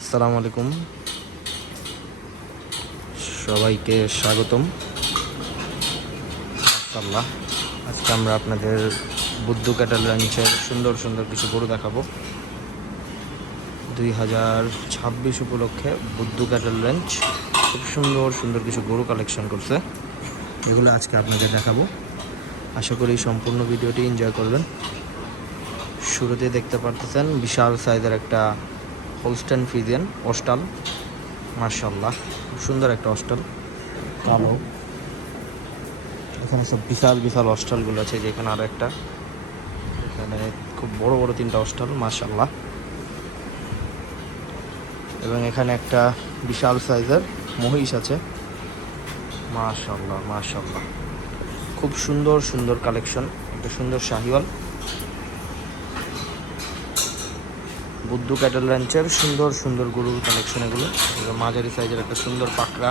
আসসালামু আলাইকুম, সবাইকে স্বাগতম। মাশাআল্লাহ, আজকে আমরা আপনাদের বুদ্ধু ক্যাটেল র্যাঞ্চের সুন্দর সুন্দর কিছু গরু দেখাবো। 2026 উপলক্ষে বুদ্ধু ক্যাটেল র্যাঞ্চ খুব সুন্দর সুন্দর কিছু গরু কালেকশন করছে, এগুলো আজকে আপনাদের দেখাবো। আশা করি সম্পূর্ণ ভিডিওটি এনজয় করবেন। শুরুতে দেখতে পারতেছেন বিশাল সাইজের একটা হোলস্টাইন ফ্রিজিয়ান অস্টাল। মাশাআল্লাহ, খুব সুন্দর একটা অস্টাল, কালো। এখানে সব বিশাল বিশাল অস্টালগুলো আছে, যেখানে আরও একটা, এখানে খুব বড় বড় 3টা অস্টাল। মাশাআল্লাহ। এবং এখানে একটা বিশাল সাইজের মহিষ আছে। মাশাআল্লাহ মাশাআল্লাহ, খুব সুন্দর সুন্দর কালেকশন। একটা সুন্দর শাহিওয়াল। বুদ্ধু ক্যাটেল র্যাঞ্চের সুন্দর সুন্দর গরুর কালেকশন এগুলো। মাঝারি সাইজের একটা সুন্দর পাকড়া,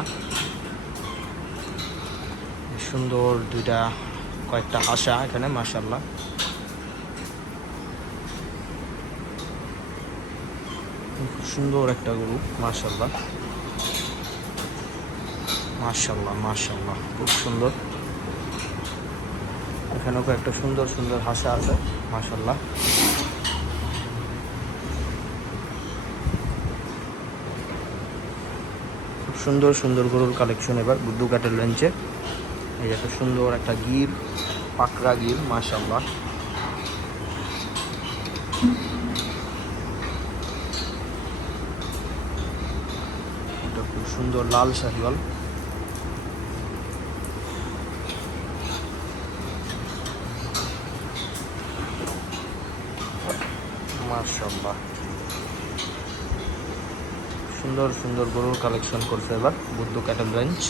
সুন্দর কয়েকটা হাসা এখানে। মাশাআল্লাহ, সুন্দর একটা গরু। মাশাআল্লাহ মাশাআল্লাহ মাশাআল্লাহ, খুব সুন্দর। এখানেও একটা সুন্দর সুন্দর হাসা আছে। মাশাআল্লাহ, খুব সুন্দর সুন্দর গরুর কালেকশন এবার বুদ্ধু ক্যাটেল র্যাঞ্চে। এই একটা সুন্দর একটা গির, পাকড়া গির। মাশাআল্লাহ, এটা খুব সুন্দর লাল শাহিওয়াল। মাশাআল্লাহ, সুন্দর সুন্দর গরুর কালেকশন করছে এবার বুদ্ধু ক্যাটেল র্যাঞ্চ।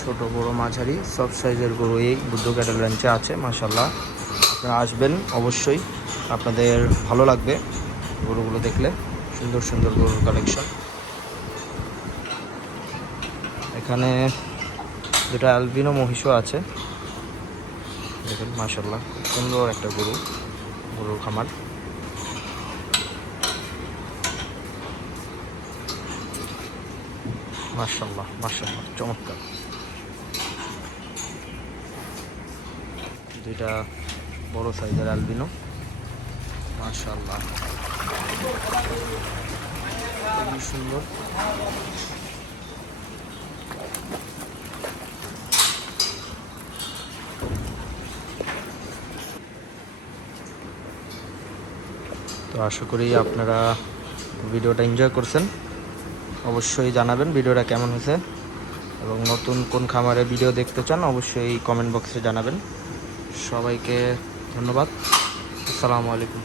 ছোট বড় মাঝারি সব সাইজের গরু এই বুদ্ধু ক্যাটেল র্যাঞ্চে আছে। মাশাআল্লাহ, আপনারা আসবেন অবশ্যই, আপনাদের ভালো লাগবে গরুগুলো দেখলে। সুন্দর সুন্দর গরুর কালেকশন। এখানে 2টা অ্যালবিনো মহিষও আছে, দেখেন। মাশাআল্লাহ, খুব সুন্দর একটা গরুর খামার। মাশাআল্লাহ মাশাআল্লাহ, চমৎকার। 2টা বড় সাইজের অ্যালবিনো। মাশাআল্লাহ, খুবই সুন্দর। তো আশা করি আপনারা ভিডিওটা এনজয় করছেন। অবশ্যই জানাবেন ভিডিওটা কেমন হয়েছে, এবং নতুন কোন খামারে ভিডিও দেখতে চান অবশ্যই কমেন্ট বক্সে জানাবেন। সবাইকে ধন্যবাদ। আসসালামু আলাইকুম।